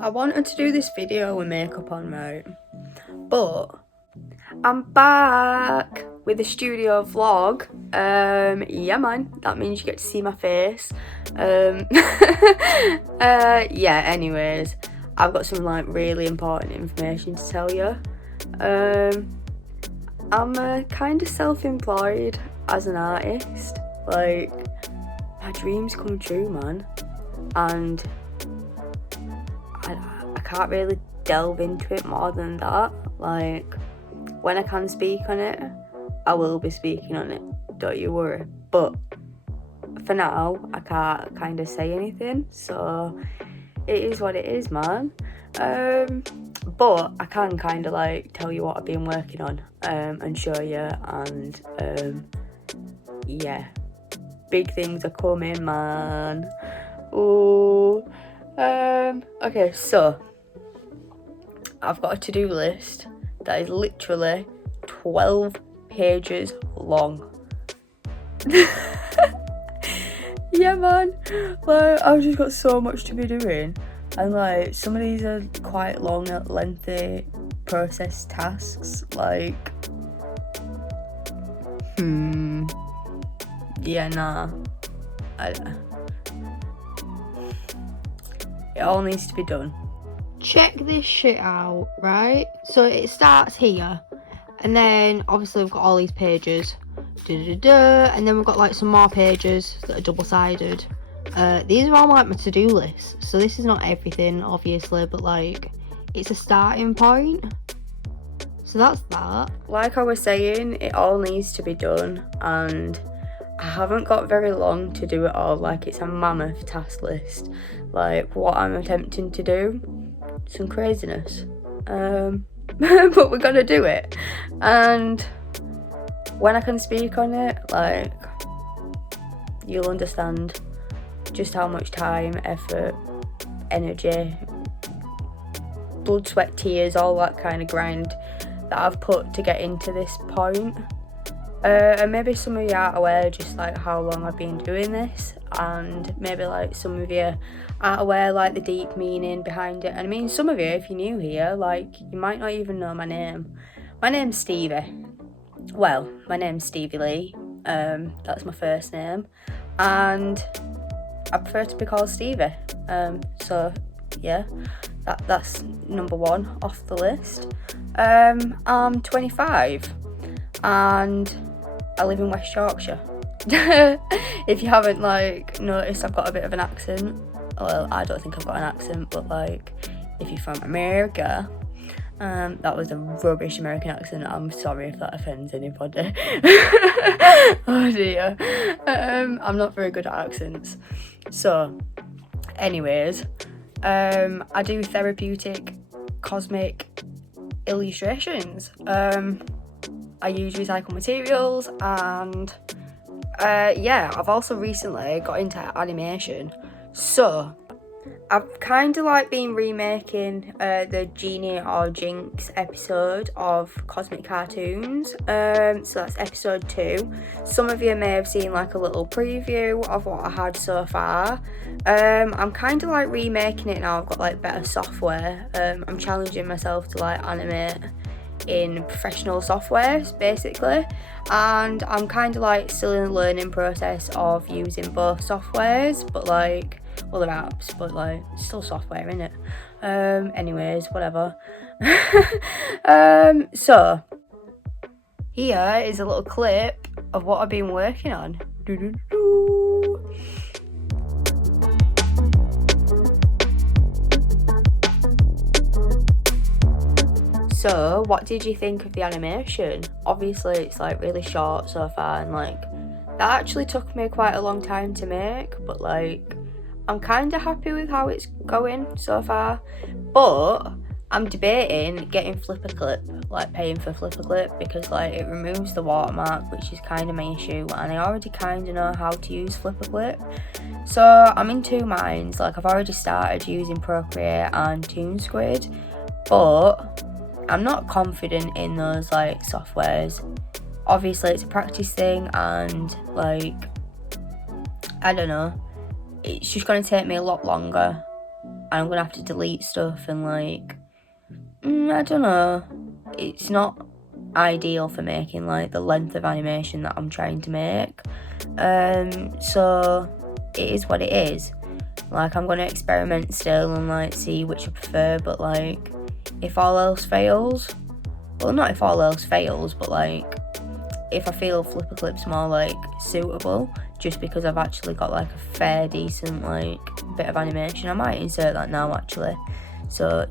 I wanted to do this video with makeup on, right? But I'm back with a studio vlog. Yeah, man, that means you get to see my face. Yeah, anyways, I've got some like really important information to tell you. I'm kind of self-employed as an artist. Like, my dreams come true, man. And I can't really delve into it more than that. Like, when I can speak on it, I will be speaking on it, don't you worry. But for now, I can't kind of say anything, so it is what it is, man. But I can kind of like tell you what I've been working on and show you, and yeah, big things are coming, man. Oh. Okay, so I've got a to-do list that is literally 12 pages long. Yeah, man, like, I've just got so much to be doing, and like, some of these are quite long, lengthy process tasks, like, yeah, nah, it all needs to be done. Check this shit out, right? So it starts here, and then obviously we've got all these pages, and then we've got like some more pages that are double-sided. These are all like my to-do list, so this is not everything, obviously, but like, it's a starting point. So that's that. Like I was saying, it all needs to be done, and I haven't got very long to do it all. Like, it's a mammoth task list. Like, what I'm attempting to do, some craziness. But we're gonna do it. And when I can speak on it, like, you'll understand just how much time, effort, energy, blood, sweat, tears, all that kind of grind that I've put to get into this point. And maybe some of you aren't aware just like how long I've been doing this, and maybe like some of you aren't aware like the deep meaning behind it. And I mean, some of you, if you're new here, like, you might not even know my name. My name's Stevie. Well, my name's Stevie Lee. That's my first name, and I prefer to be called Stevie. So yeah, that's number one off the list. I'm 25 and I live in West Yorkshire. If you haven't like noticed, I've got a bit of an accent. Well, I don't think I've got an accent, but like, if you're from America, that was a rubbish American accent. I'm sorry if that offends anybody. Oh dear. I'm not very good at accents. So, anyways, I do therapeutic cosmic illustrations. I use recycled materials, and yeah, I've also recently got into animation. So I've kind of like been remaking the Genie or Jinx episode of Cosmic Cartoons. So that's episode 2. Some of you may have seen like a little preview of what I had so far. I'm kind of like remaking it now. I've got like better software. I'm challenging myself to like animate in professional software basically, and I'm kind of like still in the learning process of using both softwares, but like, well, they're apps, but like, still software, innit? Anyways, whatever. So here is a little clip of what I've been working on. So, what did you think of the animation? Obviously, it's like really short so far, and like, that actually took me quite a long time to make, but like, I'm kind of happy with how it's going so far. But I'm debating getting Flipperclip, like paying for Flipperclip, because like, it removes the watermark, which is kind of my issue, and I already kind of know how to use Flipperclip. So I'm in two minds. Like, I've already started using Procreate and ToonSquid, but I'm not confident in those like softwares. Obviously, it's a practice thing, and like, I don't know, it's just going to take me a lot longer, I'm gonna have to delete stuff and like, I don't know, it's not ideal for making like the length of animation that I'm trying to make. So it is what it is. Like, I'm gonna experiment still and like see which I prefer, but like if all else fails, well, not if all else fails, but like if I feel Flipper Clip's more like suitable, just because I've actually got like a fair decent like bit of animation, I might insert that now actually. So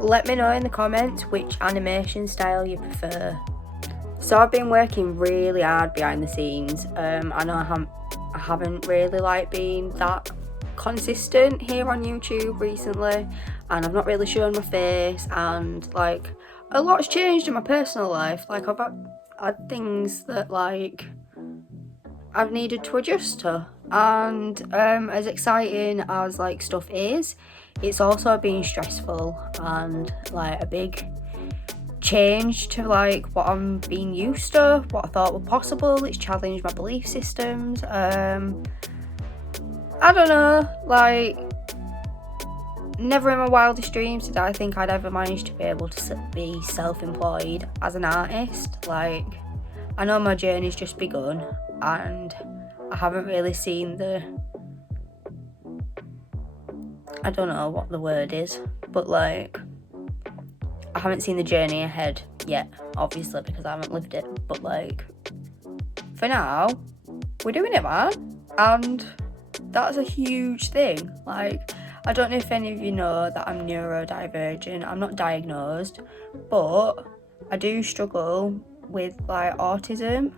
let me know in the comments which animation style you prefer. So I've been working really hard behind the scenes. I know I haven't really like been that consistent here on YouTube recently, and I've not really shown my face, and like a lot's changed in my personal life. Like, I've had things that like I've needed to adjust to, and as exciting as like stuff is, it's also been stressful and like a big change to like what I'm being used to, what I thought were possible. It's challenged my belief systems. I don't know, like never in my wildest dreams did I think I'd ever manage to be able to be self-employed as an artist. Like, I know my journey's just begun, and I haven't really seen I don't know what the word is, but like I haven't seen the journey ahead yet, obviously, because I haven't lived it. But like, for now, we're doing it, man, and that's a huge thing. Like, I don't know if any of you know that I'm neurodivergent. I'm not diagnosed, but I do struggle with like autism.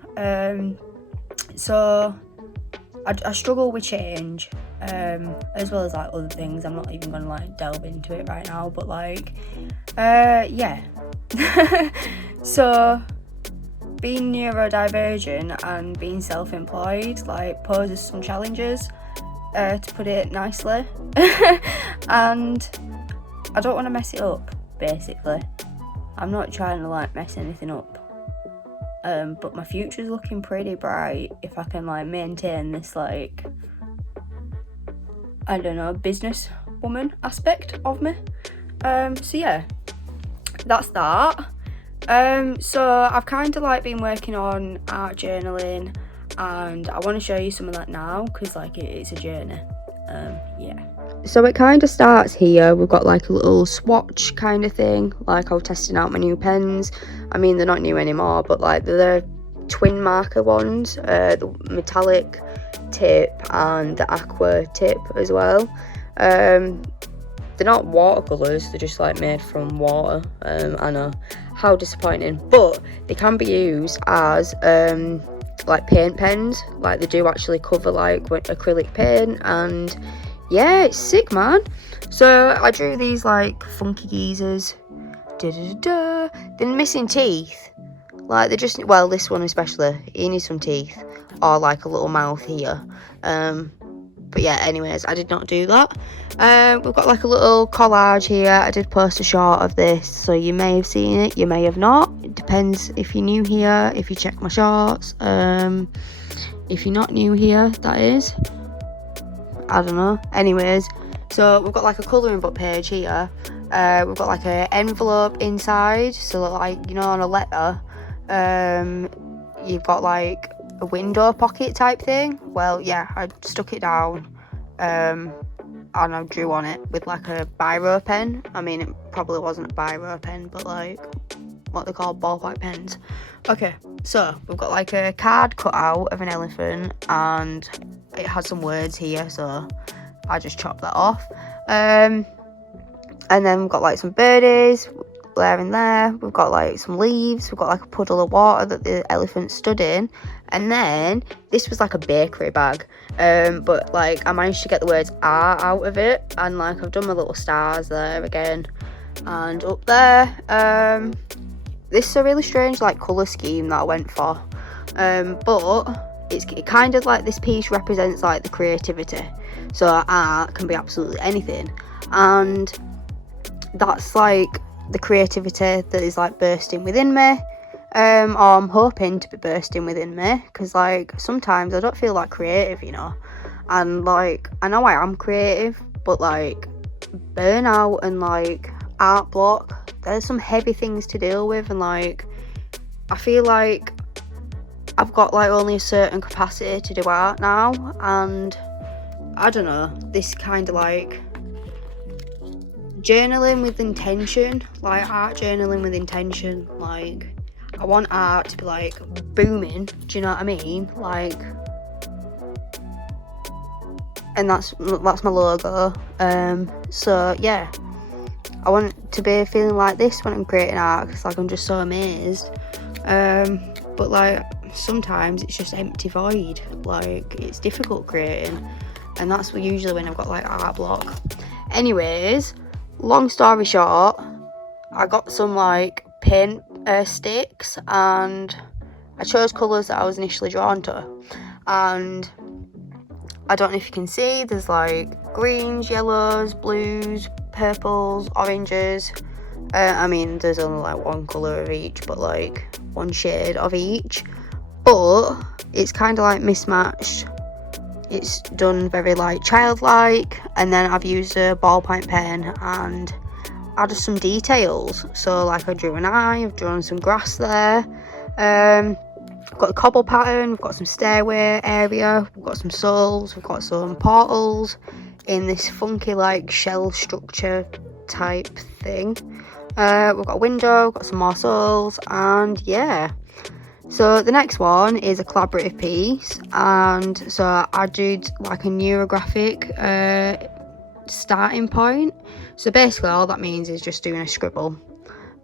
So I struggle with change, as well as like other things. I'm not even gonna like delve into it right now, but like, yeah. So being neurodivergent and being self-employed like poses some challenges, to put it nicely. And I don't want to mess it up, basically. I'm not trying to like mess anything up. But my future's looking pretty bright if I can like maintain this like, I don't know, business woman aspect of me. So yeah, that's that. So I've kind of like been working on art journaling, and I want to show you some of that now because like it's a journey. Yeah. So it kind of starts here. We've got like a little swatch kind of thing. Like, I was testing out my new pens. I mean, they're not new anymore, but like they're the twin marker ones, the metallic tip and the aqua tip as well. They're not watercolours, they're just like made from water. I know, how disappointing, but they can be used as like paint pens. Like, they do actually cover like with acrylic paint, and yeah, it's sick, man. So I drew these like funky geezers. They're missing teeth. Like, they're just, well, this one especially, he needs some teeth, or like a little mouth here. But yeah, anyways, I did not do that. We've got like a little collage here. I did post a short of this, so you may have seen it, you may have not. It depends if you're new here, if you check my shorts. If you're not new here, that is. I don't know. Anyways, so we've got like a colouring book page here. We've got like an envelope inside, so like, you know, on a letter, you've got like a window pocket type thing. Well, yeah, I stuck it down, and I drew on it with like a biro pen. I mean, it probably wasn't a biro pen, but like what they call ballpoint pens. Okay, so we've got like a card cut out of an elephant, and it has some words here, so I just chopped that off. And then we've got like some birdies there and there. We've got like some leaves. We've got like a puddle of water that the elephant stood in. And then this was like a bakery bag. But like I managed to get the words "are" out of it. And like I've done my little stars there again. And up there. This is a really strange like colour scheme that I went for. But it kind of like, this piece represents like the creativity. So art can be absolutely anything. And that's like the creativity that is like bursting within me, or I'm hoping to be bursting within me, because like sometimes I don't feel like creative, you know, and like I know I am creative, but like burnout and like art block, there's some heavy things to deal with, and like I feel like I've got like only a certain capacity to do art now, and I don't know, this kind of like journaling with intention, like art journaling with intention, like I want art to be like booming, do you know what I mean, like, and that's my logo. So yeah, I want to be feeling like this when I'm creating art, because like I'm just so amazed. But like sometimes it's just empty void, like it's difficult creating, and that's usually when I've got like art block. Anyways, long story short, I got some like paint sticks, and I chose colours that I was initially drawn to, and I don't know if you can see, there's like greens, yellows, blues, purples, oranges. I mean, there's only like one colour of each, but like one shade of each, but it's kind of like mismatched. It's done very like childlike, and then I've used a ballpoint pen and added some details. So like I drew an eye, I've drawn some grass there. We've got a cobble pattern, we've got some stairway area, we've got some souls, we've got some portals in this funky like shell structure type thing. We've got a window, we've got some more souls, and yeah. So the next one is a collaborative piece, and so I did like a neurographic starting point. So basically all that means is just doing a scribble,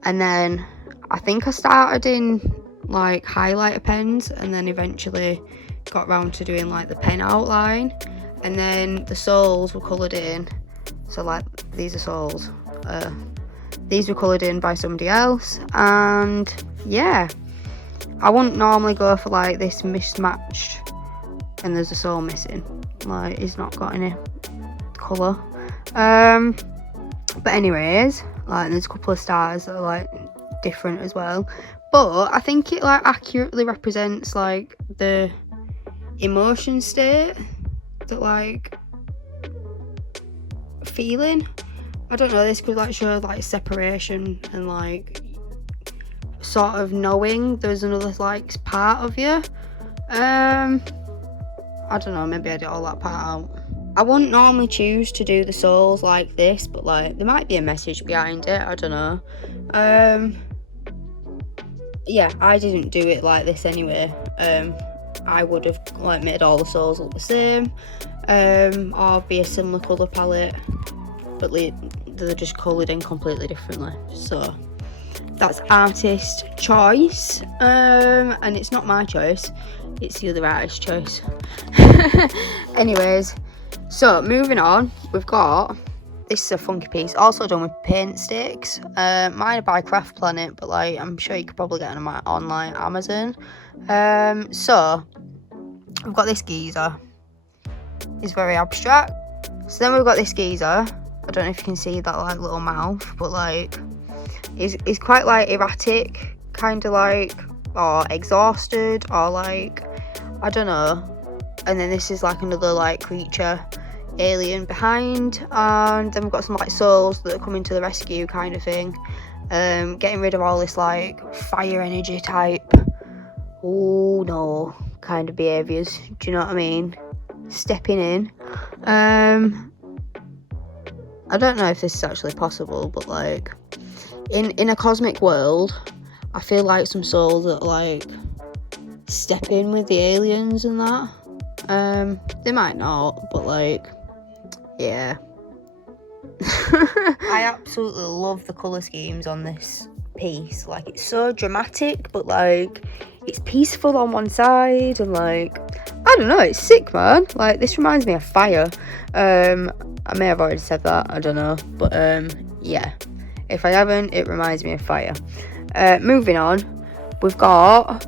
and then I think I started in like highlighter pens, and then eventually got round to doing like the pen outline, and then the souls were coloured in. So like these are souls, these were coloured in by somebody else, and yeah, I wouldn't normally go for like this mismatched and there's a soul missing, like it's not got any colour. But anyways, like there's a couple of stars that are like different as well, but I think it like accurately represents like the emotion state that like feeling. I don't know, this could like show like separation and like sort of knowing there's another like part of you. I don't know, maybe I did all that part out. I wouldn't normally choose to do the souls like this, but like there might be a message behind it, I don't know. Yeah, I didn't do it like this anyway. I would have like made all the souls look the same, or be a similar colour palette, but they're just coloured in completely differently. So that's artist choice, and it's not my choice, it's the other artist's choice. Anyways, so moving on, we've got this is a funky piece, also done with paint sticks. Mine are by Craft Planet, but like I'm sure you could probably get them on like Amazon. So we've got this geezer. He's very abstract. So then we've got this geezer. I don't know if you can see that like little mouth, but like he's quite like erratic, kind of like, or exhausted, or like, I don't know. And then this is like another like creature, alien behind, and then we've got some like souls that are coming to the rescue kind of thing, getting rid of all this like fire energy type, oh no, kind of behaviours, do you know what I mean? Stepping in. I don't know if this is actually possible, but like in a cosmic world, I feel like some souls that like step in with the aliens and that. They might not, but like, yeah. I absolutely love the colour schemes on this piece. Like, it's so dramatic, but like it's peaceful on one side, and like, I don't know, it's sick, man. Like, this reminds me of fire. I may have already said that, I don't know, but yeah, if I haven't, it reminds me of fire. Moving on, we've got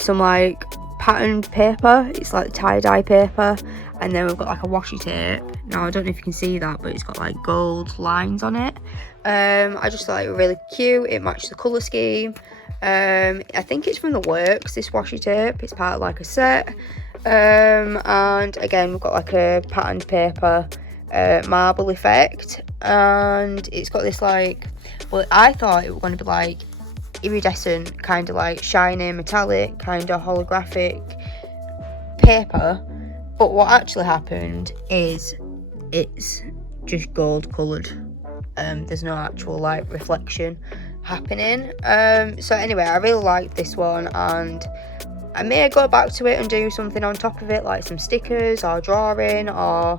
some like patterned paper. It's like tie-dye paper, and then we've got like a washi tape. Now I don't know if you can see that, but it's got like gold lines on it. I just thought it was really cute. It matched the colour scheme. I think it's from the Works, this washi tape. It's part of like a set. And again, we've got like a patterned paper marble effect, and it's got this like, well, I thought it was going to be like iridescent, kind of like shiny metallic, kind of holographic paper, but what actually happened is it's just gold coloured. There's no actual like reflection happening. So anyway, I really liked this one, and I may go back to it and do something on top of it, like some stickers or drawing, or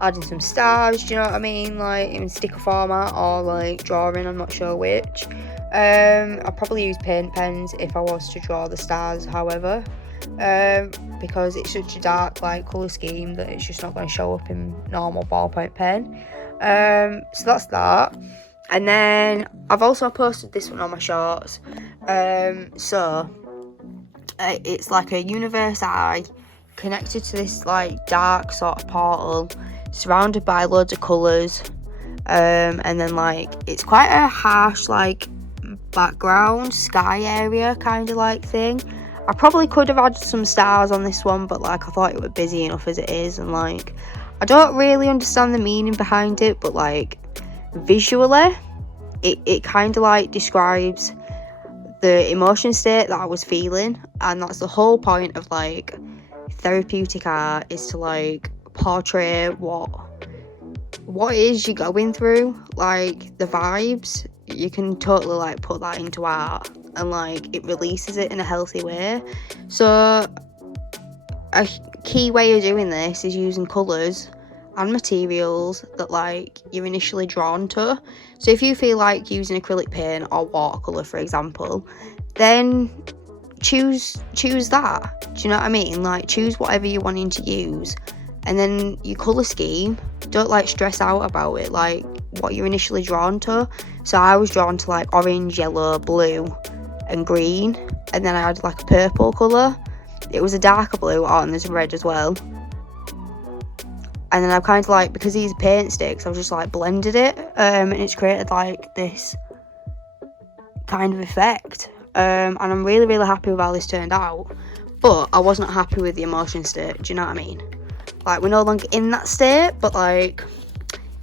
adding some stars, do you know what I mean, like in sticker format, or like drawing, I'm not sure which. I'll probably use paint pens if I was to draw the stars, however, because it's such a dark like colour scheme that it's just not going to show up in normal ballpoint pen. So that's that. And then I've also posted this one on my shorts. So it's like a universe eye connected to this like dark sort of portal, surrounded by loads of colours, and then like it's quite a harsh like background sky area kind of like thing. I probably could have added some stars on this one, but like I thought it was busy enough as it is, and like I don't really understand the meaning behind it, but like visually it kind of like describes the emotion state that I was feeling, and that's the whole point of like therapeutic art, is to like portray what it is you're going through, like the vibes. You can totally like put that into art, and like it releases it in a healthy way. So a key way of doing this is using colours and materials that like you're initially drawn to. So if you feel like using acrylic paint or watercolour, for example, then choose that, do you know what I mean? Like choose whatever you're wanting to use, and then your colour scheme, don't like stress out about it, like what you're initially drawn to. So I was drawn to like orange, yellow, blue and green, and then I had like a purple colour. It was a darker blue, and there's red as well. And then I've kind of like, because these are paint sticks, I've just like blended it, and it's created like this kind of effect. And I'm really, really happy with how this turned out. But I wasn't happy with the emotion state, do you know what I mean? Like, we're no longer in that state, but like,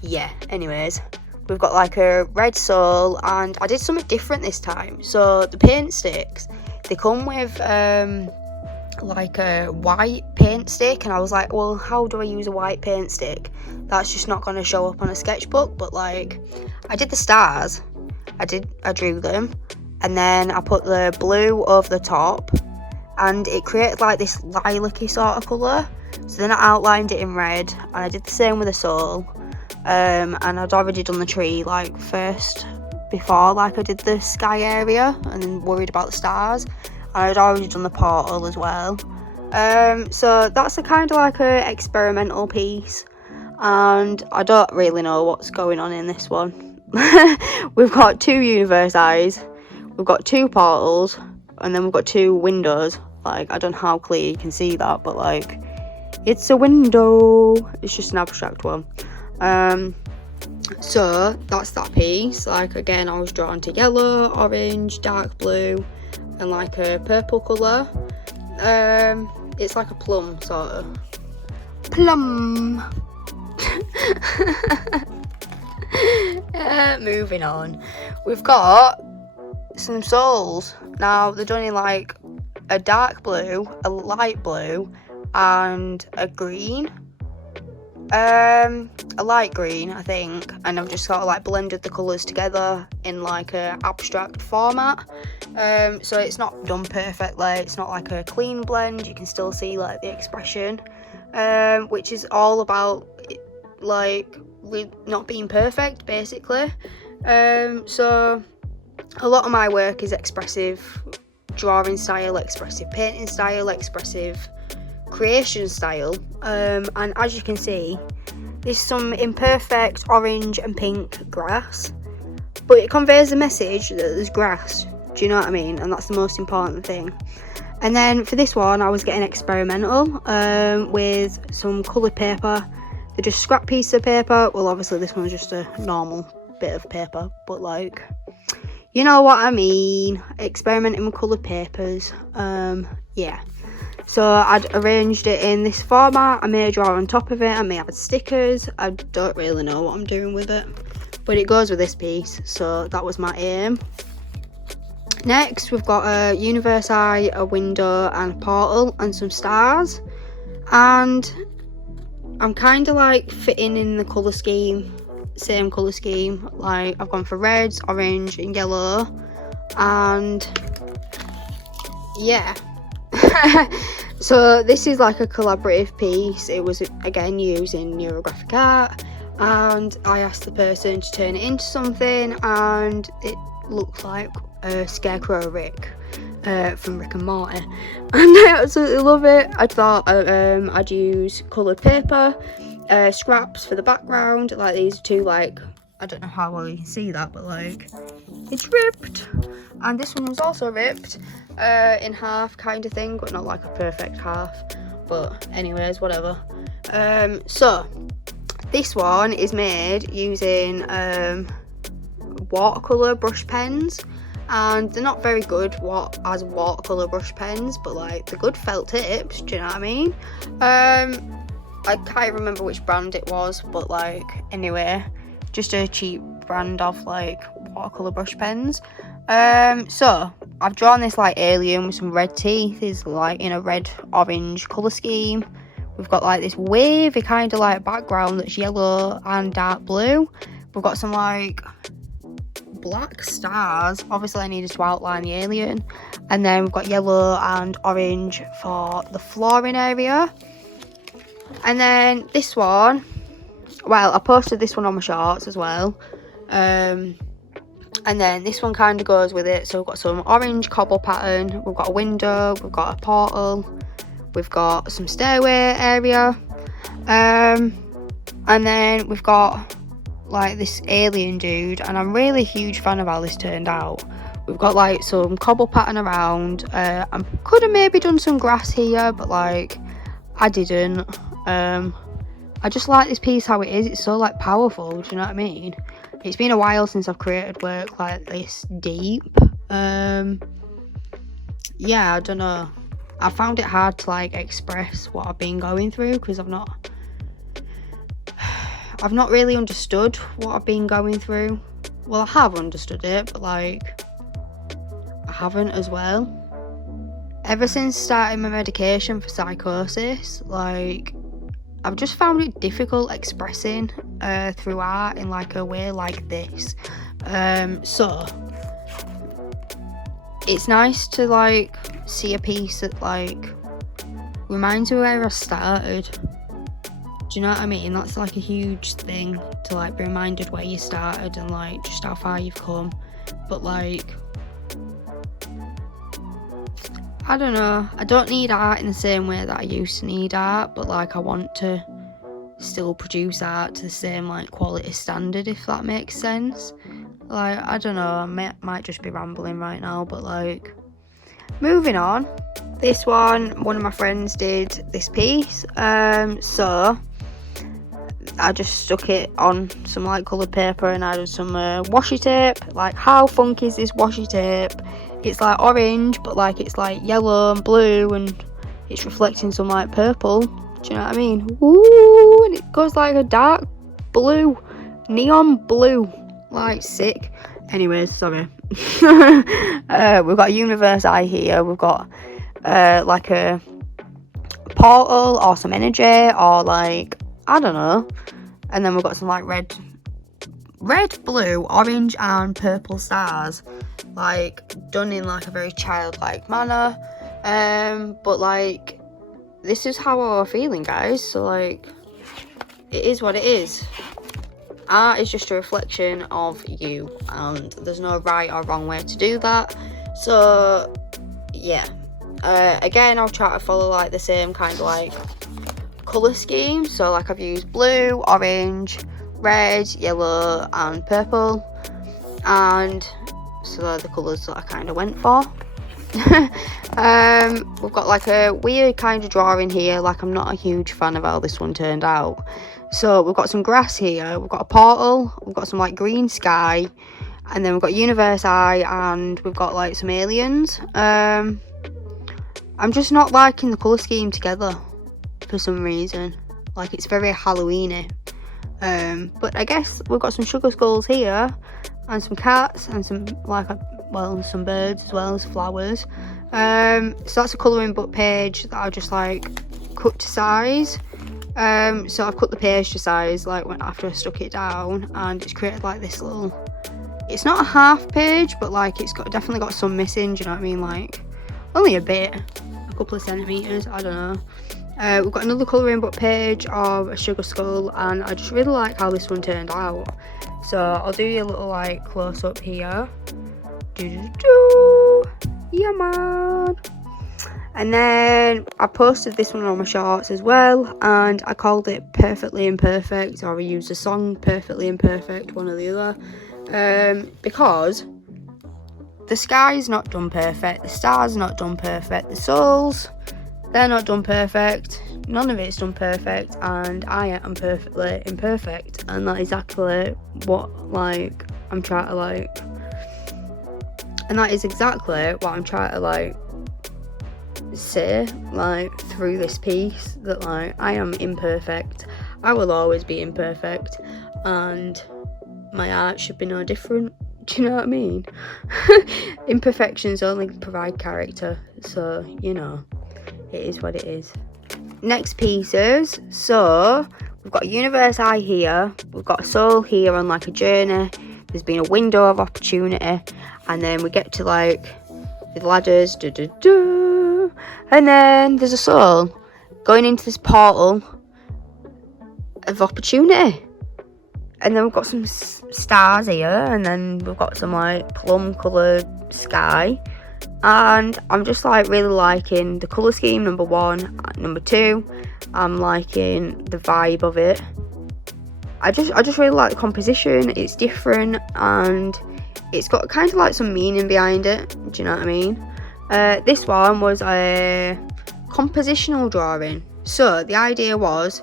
yeah. Anyways, we've got like a red soul, and I did something different this time. So the paint sticks, they come with like a white paint stick, and I was like, well, how do I use a white paint stick? That's just not going to show up on a sketchbook. But like, I did the stars, I drew them, and then I put the blue over the top, and it created like this lilac-y sort of colour. So then I outlined it in red, and I did the same with the soul, and I'd already done the tree like first before like I did the sky area, and then worried about the stars. And I'd already done the portal as well. So that's a kind of like a experimental piece, and I don't really know what's going on in this one. We've got 2 universe eyes, we've got 2 portals, and then we've got 2 windows. Like, I don't know how clear you can see that, but like, it's a window. It's just an abstract one. So that's that piece. Like, again, I was drawn to yellow, orange, dark blue, and like a purple colour. It's like a plum, sort of. Plum. Moving on, we've got some souls. Now, they're done in like a dark blue, a light blue, and a green. A light green, I think, and I've just sort of like blended the colours together in like a abstract format. So it's not done perfectly, it's not like a clean blend, you can still see like the expression, which is all about like not being perfect, basically. So a lot of my work is expressive drawing style, expressive painting style, expressive creation style, and as you can see, there's some imperfect orange and pink grass, but it conveys the message that there's grass. Do you know what I mean? And that's the most important thing. And then for this one, I was getting experimental with some coloured paper. They're just scrap pieces of paper. Well, obviously this one's just a normal bit of paper, but like, you know what I mean, experimenting with coloured papers. Yeah, so I'd arranged it in this format. I made a drawer on top of it, I may add stickers. I don't really know what I'm doing with it, but it goes with this piece, so that was my aim. Next, we've got a universe eye, a window, and a portal, and some stars. And I'm kind of like fitting in the colour scheme, same colour scheme. Like, I've gone for reds, orange, and yellow. And yeah. So this is like a collaborative piece. It was, again, using neurographic art. And I asked the person to turn it into something, and it looks like a Scarecrow Rick from Rick and Morty, and I absolutely love it. I thought I'd use coloured paper, scraps for the background. Like, these two, like, I don't know how well you can see that, but like, it's ripped, and this one was also ripped in half, kind of thing, but not like a perfect half. But anyways, whatever. So this one is made using watercolour brush pens, and they're not very good as watercolour brush pens, but like, they're good felt tips. Do you know what I mean? I can't remember which brand it was, but like, anyway, just a cheap brand of like watercolour brush pens. So I've drawn this like alien with some red teeth. Is like in a red orange colour scheme. We've got like this wavy kind of like background that's yellow and dark blue. We've got some like black stars. Obviously I needed to outline the alien, and then we've got yellow and orange for the flooring area. And then this one, well, I posted this one on my shorts as well, and then this one kind of goes with it. So we've got some orange cobble pattern, we've got a window, we've got a portal, we've got some stairway area, and then we've got like this alien dude, and I'm really a huge fan of how this turned out. We've got like some cobble pattern around. I could have maybe done some grass here, but like, I didn't. I just like this piece how it is. It's so like powerful, do you know what I mean? It's been a while since I've created work like this deep. Yeah, I don't know, I found it hard to like express what I've been going through, because I've not really understood what I've been going through. Well, I have understood it, but like, I haven't as well. Ever since starting my medication for psychosis, like, I've just found it difficult expressing through art in like a way like this. So it's nice to like see a piece that like reminds me where I started. Do you know what I mean? That's like a huge thing, to like be reminded where you started and like just how far you've come. But like, I don't know, I don't need art in the same way that I used to need art, but like, I want to still produce art to the same like quality standard, if that makes sense. Like, I don't know, I might just be rambling right now, but like, moving on. This one of my friends did this piece, so I just stuck it on some like coloured paper and added some washi tape. Like, how funky is this washi tape? It's like orange, but like it's like yellow and blue, and it's reflecting some like purple. Do you know what I mean? Ooh, and it goes like a dark blue, neon blue, like sick. Anyways, sorry. We've got a universe eye here. We've got like a portal or some energy or like, I don't know. And then we've got some like red, blue, orange and purple stars, like done in like a very childlike manner. But like, this is how we're feeling, guys. So like, it is what it is. Art is just a reflection of you, and there's no right or wrong way to do that. So yeah, again, I'll try to follow like the same kind of like colour scheme. So like, I've used blue, orange, red, yellow and purple, and so they're the colours that I kind of went for. We've got like a weird kind of drawing here. Like, I'm not a huge fan of how this one turned out. So we've got some grass here, we've got a portal, we've got some like green sky, and then we've got universe eye, and we've got like some aliens. I'm just not liking the colour scheme together for some reason. Like, it's very Halloweeny. But I guess we've got some sugar skulls here, and some cats, and some like some birds as well as flowers. So that's a colouring book page that I just like cut to size. So I've cut the page to size like after I stuck it down, and it's created like this little, it's not a half page, but like it's definitely got some missing, do you know what I mean? Like, only a bit, a couple of centimetres, I don't know. We've got another colouring book page of a sugar skull, and I just really like how this one turned out. So I'll do you a little like close up here. Yeah, man. And then I posted this one on my shorts as well, and I called it Perfectly Imperfect, or I used the song Perfectly Imperfect, one or the other, because the sky's not done perfect, the stars not done perfect, the souls, they're not done perfect, none of it's done perfect, and I am perfectly imperfect, and that's exactly what like I'm trying to like, and that is exactly what I'm trying to like say like through this piece, that like I am imperfect, I will always be imperfect, and my art should be no different. Do you know what I mean? Imperfections only provide character, so you know, it is what it is. Next pieces, so we've got a universe eye here, we've got a soul here on like a journey, there's been a window of opportunity, and then we get to like the ladders, and then there's a soul going into this portal of opportunity, and then we've got some stars here, and then we've got some like plum coloured sky, and I'm just like really liking the colour scheme, number one. Number two, I'm liking the vibe of it. I just really like the composition. It's different, and it's got kind of like some meaning behind it. Do you know what I mean? This one was a compositional drawing. So the idea was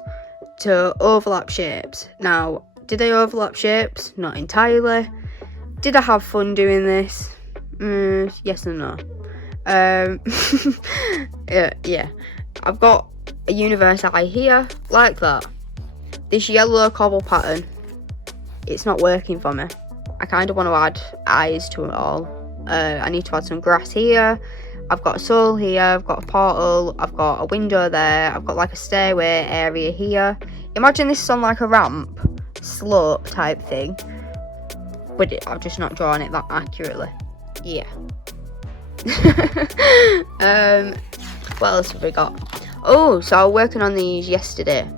to overlap shapes. Now, did I overlap shapes? Not entirely. Did I have fun doing this? Yes and no. Yeah. I've got a universe eye here, like that. This yellow cobble pattern, it's not working for me. I kind of want to add eyes to it all. I need to add some grass here. I've got a soul here, I've got a portal, I've got a window there, I've got like a stairway area here. Imagine this is on like a ramp, slope type thing, but I've just not drawn it that accurately. Yeah. What else have we got? Oh, so I was working on these yesterday.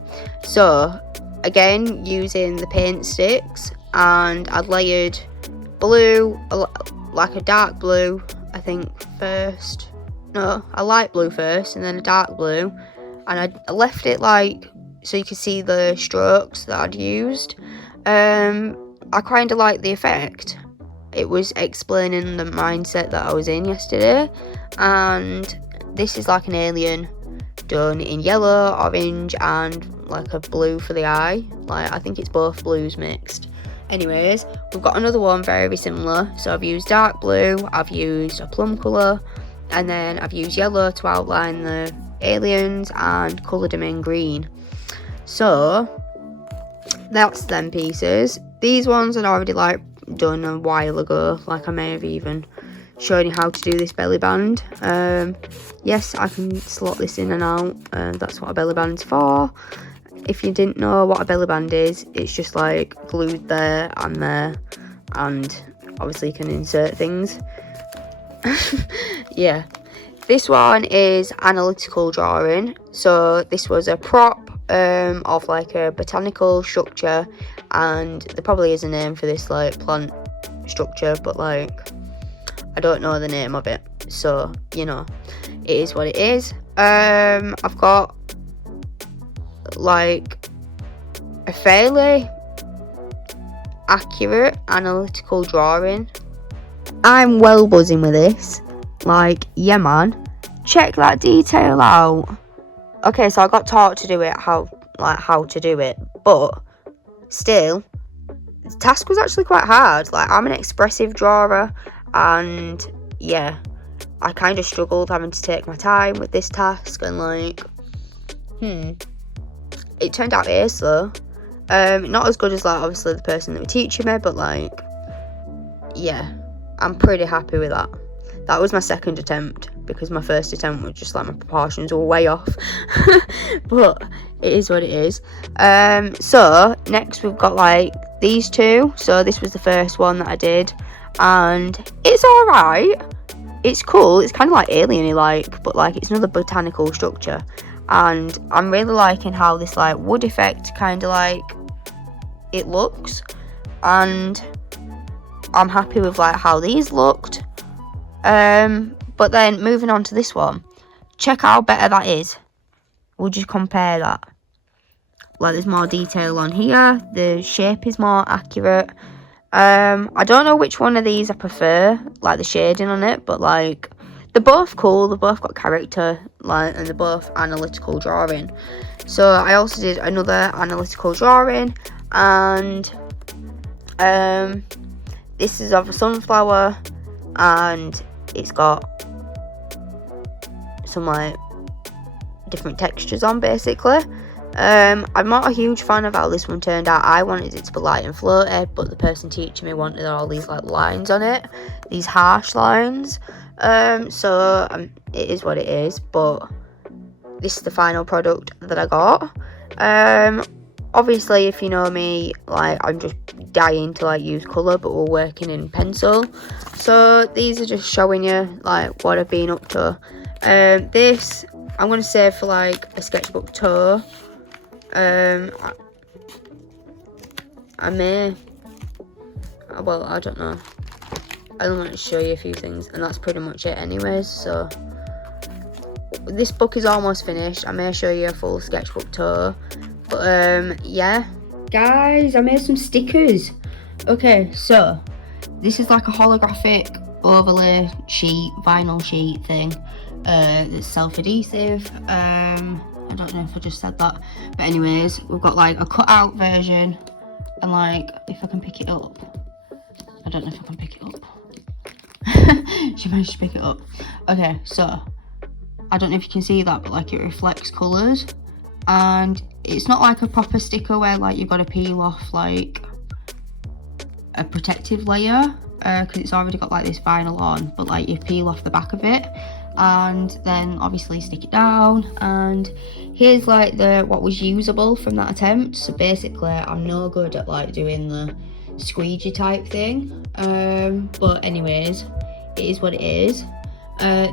So again, using the paint sticks, and I layered blue, like a dark blue, I think first. No, a light blue first, and then a dark blue, and I left it like so you can see the strokes that I'd used. I kind of liked the effect. It was explaining the mindset that I was in yesterday, and this is like an alien done in yellow, orange, and like a blue for the eye. Like, I think it's both blues mixed. Anyways, we've got another one very similar. So I've used dark blue, I've used a plum colour, and then I've used yellow to outline the aliens and coloured them in green. So that's them pieces. These ones I'd already like done a while ago. Like, I may have even shown you how to do this belly band. Yes, I can slot this in and out. That's what a belly band's for. If you didn't know what a belly band is, it's just like glued there, and obviously you can insert things. Yeah, this one is analytical drawing. So this was a prop of like a botanical structure, and there probably is a name for this like plant structure, but like I don't know the name of it, so you know, it is what it is. I've got like a fairly accurate analytical drawing. I'm well buzzing with this. Like, yeah man, check that detail out. Okay, so I got taught to do it, how to do it, but still, the task was actually quite hard. Like, I'm an expressive drawer, and yeah, I kind of struggled having to take my time with this task, and like, it turned out ace though. Not as good as like obviously the person that was teaching me, but like, yeah, I'm pretty happy with that. That was my second attempt, because my first attempt was just like my proportions were way off. But it is what it is. So next we've got like these two. So this was the first one that I did, and it's alright. It's cool. It's kind of like alien-y like, but like it's another botanical structure, and I'm really liking how this like wood effect kind of like it looks, and I'm happy with like how these looked. But then moving on to this one, check how better that is. We'll just compare that. Like, there's more detail on here, the shape is more accurate. I don't know which one of these I prefer, like the shading on it, but like they're both cool, they both got character, like, and they're both analytical drawing. So I also did another analytical drawing, and this is of a sunflower, and it's got some like different textures on basically. I'm not a huge fan of how this one turned out. I wanted it to be light and floaty, but the person teaching me wanted all these like lines on it, these harsh lines. So it is what it is, but this is the final product that I got. Obviously, if you know me, like, I'm just dying to like use colour, but we're working in pencil, so these are just showing you like what I've been up to. This I'm going to save for like a sketchbook tour. I may, well, I don't know, I only want to show you a few things, and that's pretty much it anyways. So this book is almost finished. I may show you a full sketchbook tour, but yeah guys, I made some stickers. Okay, so this is like a holographic overlay sheet, vinyl sheet thing, that's self-adhesive. I don't know if I just said that, but anyways, we've got like a cut out version, and like, if I can pick it up, I don't know if I can pick it up. She managed to pick it up. Okay, so I don't know if you can see that, but like it reflects colours, and it's not like a proper sticker where like you've got to peel off like a protective layer, because it's already got like this vinyl on, but like you peel off the back of it and then obviously stick it down. And here's like the what was usable from that attempt. So basically I'm no good at like doing the squeegee type thing, but anyways, it is what it is.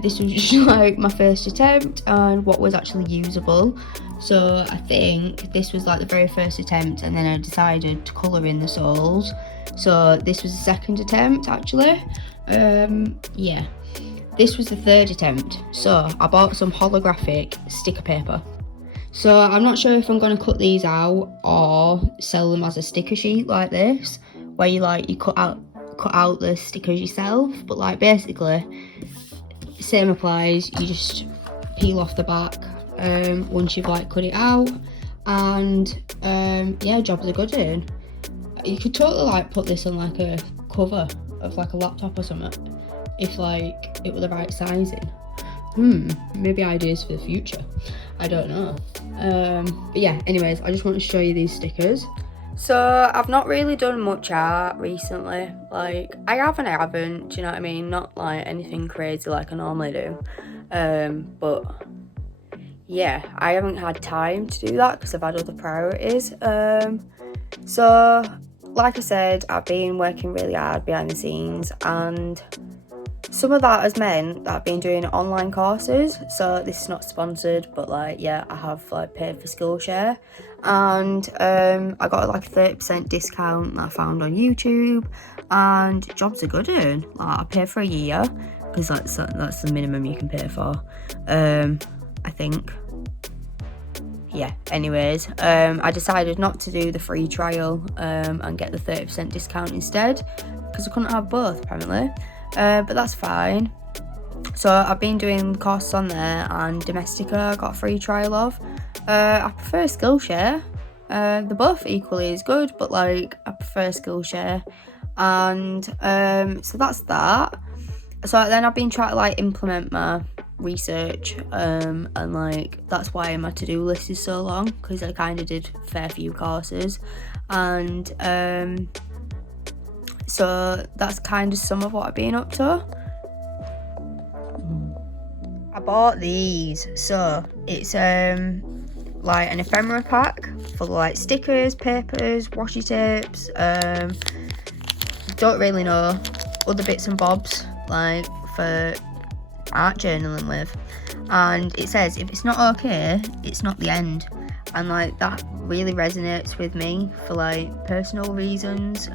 This was just like my first attempt and what was actually usable. So I think this was like the very first attempt, and then I decided to colour in the soles. So this was the second attempt actually. Yeah, this was the third attempt. So I bought some holographic sticker paper. So I'm not sure if I'm going to cut these out or sell them as a sticker sheet like this, where you cut out the stickers yourself. But like basically, same applies. You just peel off the back once you've cut it out, and yeah, jobs are good in. You could totally put this on a cover of a laptop or something, if it were the right sizing. Maybe ideas for the future. I don't know. But yeah, anyways, I just want to show you these stickers. So I've not really done much art recently. I haven't, do you know what I mean? Not anything crazy like I normally do. But yeah, I haven't had time to do that because I've had other priorities. So like I said, I've been working really hard behind the scenes, and some of that has meant that I've been doing online courses. So this is not sponsored, but yeah, I have paid for Skillshare, and I got a 30% discount that I found on YouTube, and jobs are good in. I pay for a year because that's the minimum you can pay for, I think. Yeah, anyways, I decided not to do the free trial and get the 30% discount instead, because I couldn't have both apparently. But that's fine. So I've been doing courses on there, and Domestika I got a free trial of. I prefer Skillshare. They're both equally as good, but I prefer Skillshare. And so that's that. So then I've been trying to implement my research, and that's why my to-do list is so long, because I kind of did a fair few courses, and so that's kind of some of what I've been up to. I bought these. So it's an ephemera pack full of stickers, papers, washi tapes, don't really know, other bits and bobs for art journaling with. And it says, if it's not okay, it's not the end. And that really resonates with me for personal reasons.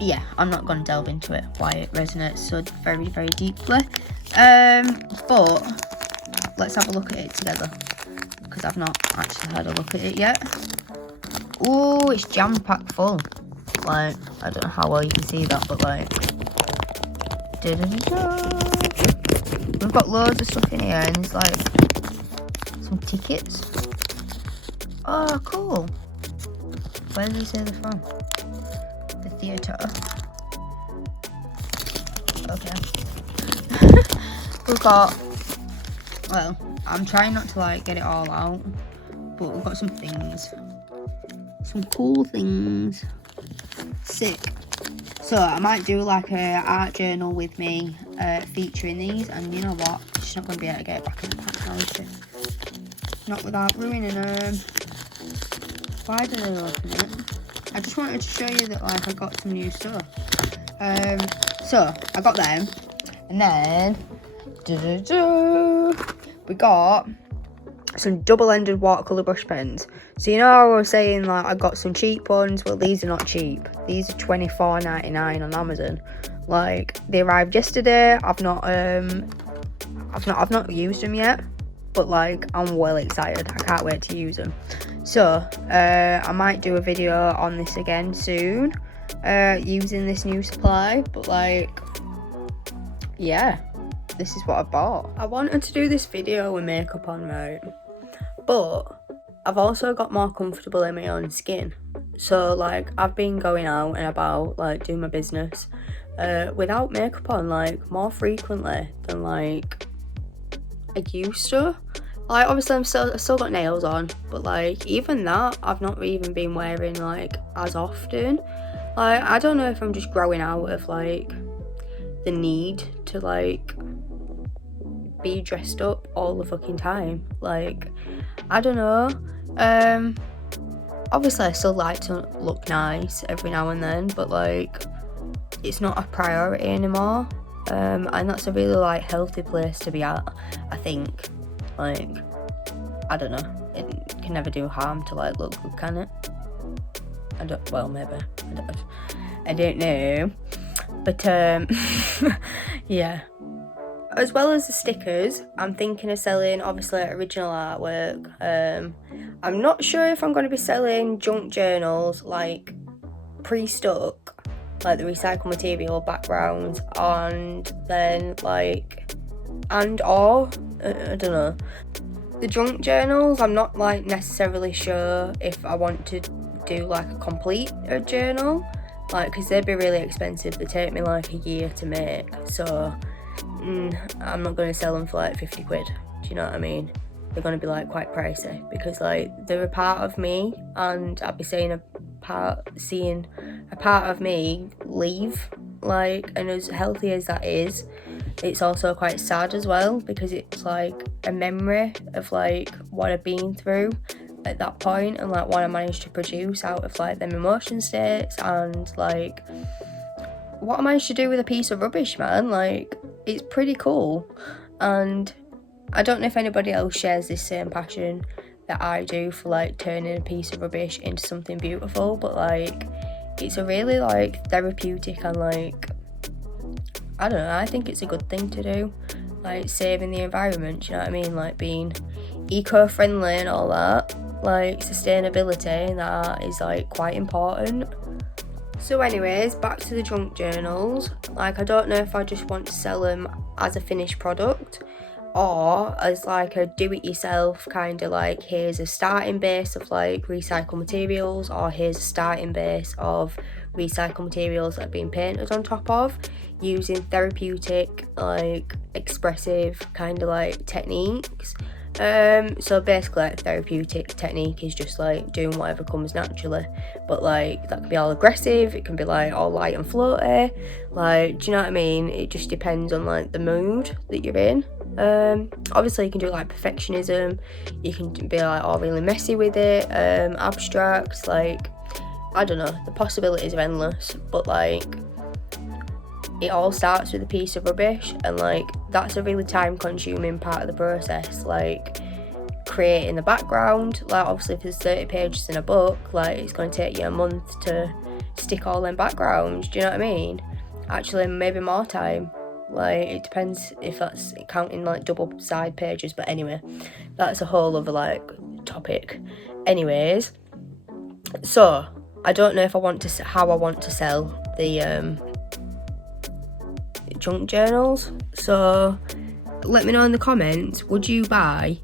Yeah, I'm not going to delve into it, why it resonates so very, very deeply. But let's have a look at it together, because I've not actually had a look at it yet. Oh, it's jam-packed full. I don't know how well you can see that, but we've got loads of stuff in here, and there's some tickets. Oh, cool. Where did he say they're from? The theatre. Okay. We've got, well, I'm trying not to get it all out, but we've got some things. Some cool things. Sick. So I might do a art journal with me, featuring these, and you know what? She's not going to be able to get it back in the pack now, is she? Not without ruining them. Why did I open it? I just wanted to show you that I got some new stuff. So I got them, and then we got some double-ended watercolor brush pens. So you know how I was saying I got some cheap ones? Well, these are not cheap. These are $24.99 on Amazon. They arrived yesterday. I've not used them yet, but I'm well excited. I can't wait to use them. So I might do a video on this again soon, using this new supply. But yeah, this is what I bought. I wanted to do this video with makeup on, right? But I've also got more comfortable in my own skin. So I've been going out and about doing my business without makeup on more frequently than I used to. Obviously I've still got nails on, but even that I've not even been wearing as often. I don't know if I'm just growing out of the need to be dressed up all the fucking time. I don't know. Obviously I still like to look nice every now and then, but it's not a priority anymore. And that's a really healthy place to be at, I think. I don't know, it can never do harm to look good, can it? Well, maybe, I don't know, but yeah. as well as the stickers, I'm thinking of selling obviously original artwork. I'm not sure if I'm going to be selling junk journals like pre-stuck, like the recycled material backgrounds, and then like I don't know. The junk journals, I'm not like necessarily sure if I want to do like a complete journal, like because they'd be really expensive. They take me like a year to make, so I'm not going to sell them for like 50 quid. Do you know what I mean? They're going to be like quite pricey because like they're a part of me, and I'd be seeing a part of me leave. Like, and as healthy as that is, it's also quite sad as well because it's like a memory of like what I've been through at that point and like what I managed to produce out of like them emotion states and like what I managed to do with a piece of rubbish, man. Like, it's pretty cool. And I don't know if anybody else shares this same passion that I do for like turning a piece of rubbish into something beautiful, but like it's a really like therapeutic and like, I don't know, I think it's a good thing to do, like saving the environment, do you know what I mean, like being eco-friendly and all that, like sustainability, and that is like quite important. So anyways, back to the junk journals. Like, I don't know if I just want to sell them as a finished product or as like a do-it-yourself kind of like, here's a starting base of like recycled materials, or here's a starting base of recycled materials that have been painted on top of using therapeutic, like expressive kind of like techniques. So basically like therapeutic technique is just like doing whatever comes naturally, but like that can be all aggressive, it can be like all light and floaty, like, do you know what I mean? It just depends on like the mood that you're in. Obviously you can do like perfectionism, you can be like all really messy with it, abstract, like, I don't know, the possibilities are endless, but like it all starts with a piece of rubbish, and like that's a really time consuming part of the process, like creating the background. Like obviously if there's 30 pages in a book, like it's going to take you a month to stick all them backgrounds, do you know what I mean? Actually maybe more time, like it depends if that's counting like double side pages, but anyway, that's a whole other like topic. Anyways, so I don't know if how I want to sell the junk journals, so let me know in the comments, would you buy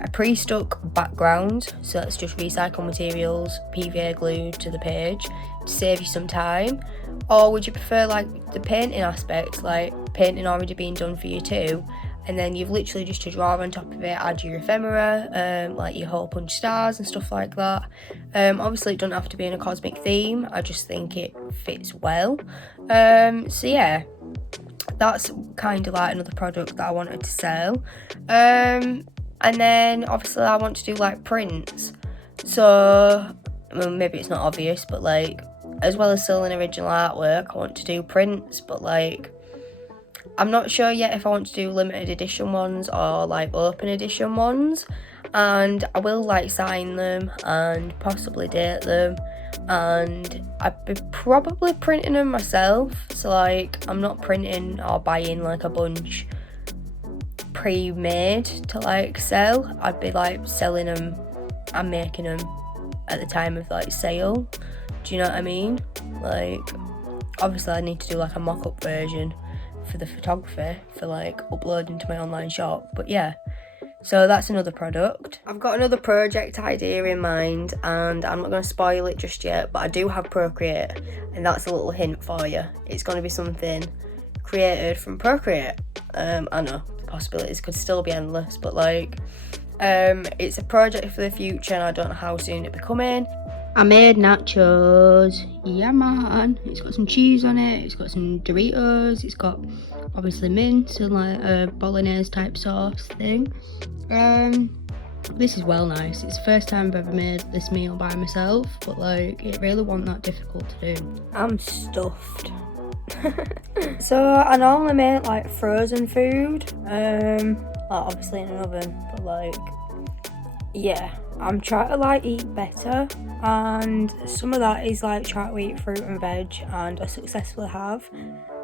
a pre-stuck background, so that's just recycled materials PVA glued to the page to save you some time, or would you prefer like the painting aspect, like painting already being done for you too, and then you've literally just to draw on top of it, add your ephemera, like your hole punch stars and stuff like that. Obviously it doesn't have to be in a cosmic theme, I just think it fits well. So yeah, that's kind of like another product that I wanted to sell. And then obviously I want to do like prints, so well, maybe it's not obvious, but like as well as selling original artwork, I want to do prints, but like I'm not sure yet if I want to do limited edition ones or like open edition ones, and I will like sign them and possibly date them, and I'd be probably printing them myself, so like I'm not printing or buying like a bunch pre-made to like sell. I'd be like selling them and making them at the time of like sale, do you know what I mean? Like obviously I need to do like a mock-up version for the photography for like uploading to my online shop, but yeah, so that's another product. I've got another project idea in mind and I'm not going to spoil it just yet, but I do have Procreate, and that's a little hint for you. It's going to be something created from Procreate. I know the possibilities could still be endless, but like it's a project for the future and I don't know how soon it'll be coming. I made nachos, yeah man. It's got some cheese on it, it's got some Doritos, it's got obviously mint and like a bolognese type sauce thing. This is well nice. It's the first time I've ever made this meal by myself, but like it really wasn't that difficult to do. I'm stuffed. So I normally make like frozen food, like obviously in an oven, but like yeah, I'm trying to like eat better, and some of that is like trying to eat fruit and veg, and I successfully have.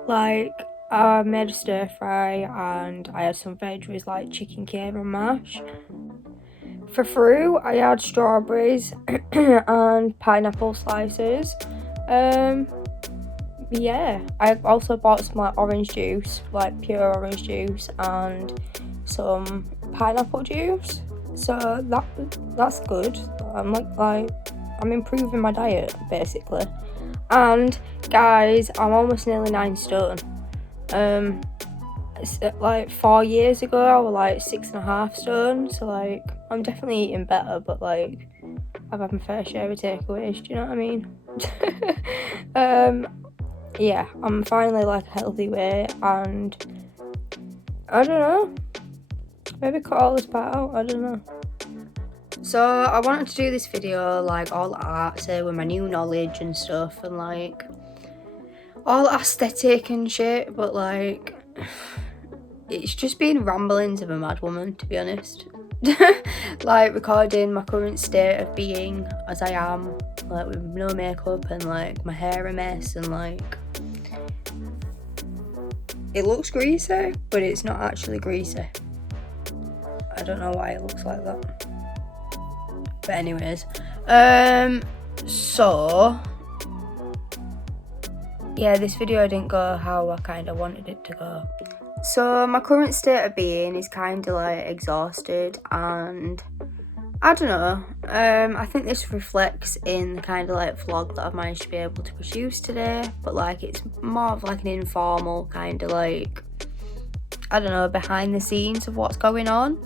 Like I made a stir fry and I had some veg with like chicken kebab and mash. For fruit, I had strawberries and pineapple slices. Yeah, I also bought some like orange juice, like pure orange juice, and some pineapple juice. So that's good. I'm improving my diet basically. And guys, I'm almost nearly 9 stone. Like 4 years ago I was like 6.5 stone, so like I'm definitely eating better, but like I've had my fair share of takeaways, do you know what I mean? Yeah, I'm finally like a healthy weight, and I don't know, maybe cut all this part out, I don't know. So I wanted to do this video like all artsy with my new knowledge and stuff, and like all aesthetic and shit, but like it's just been ramblings of a mad woman, to be honest. Like recording my current state of being as I am, like with no makeup and like my hair a mess, and like it looks greasy, but it's not actually greasy. I don't know why it looks like that. But anyways, so yeah, this video didn't go how I kind of wanted it to go. So my current state of being is kind of like exhausted, and I don't know, I think this reflects in the kind of like vlog that I've managed to be able to produce today, but like it's more of like an informal kind of like, I don't know, behind the scenes of what's going on.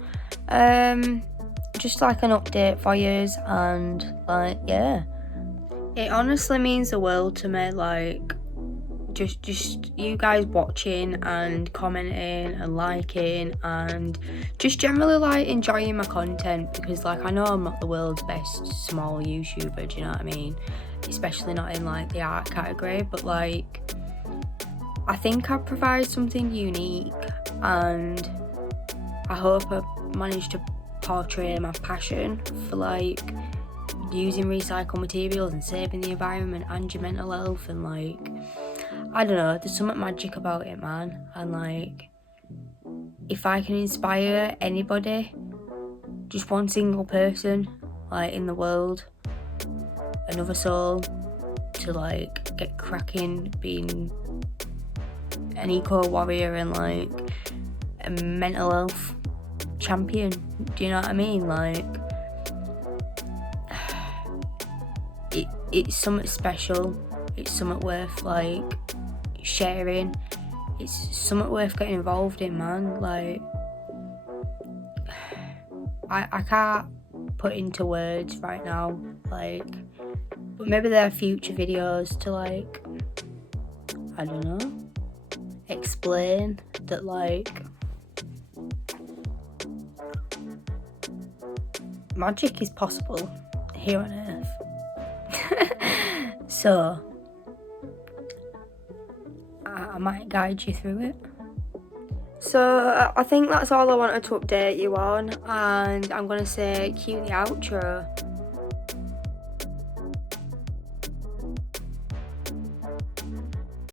Just like an update for yous, and like yeah, it honestly means the world to me, like just you guys watching and commenting and liking and just generally like enjoying my content, because like I know I'm not the world's best small YouTuber, do you know what I mean, especially not in like the art category, but like I think I provide something unique, and I hope I managed to portray my passion for like using recycled materials and saving the environment and your mental health, and like I don't know, there's something magic about it, man. And like if I can inspire anybody, just one single person like in the world, another soul, to like get cracking, being an eco warrior and like a mental health champion, do you know what I mean, like it's something special, it's something worth like sharing, it's something worth getting involved in, man. Like I can't put into words right now, like, but maybe there are future videos to like, I don't know, explain that like magic is possible here on earth. So I might guide you through it. So I think that's all I wanted to update you on, and I'm gonna say cue the outro.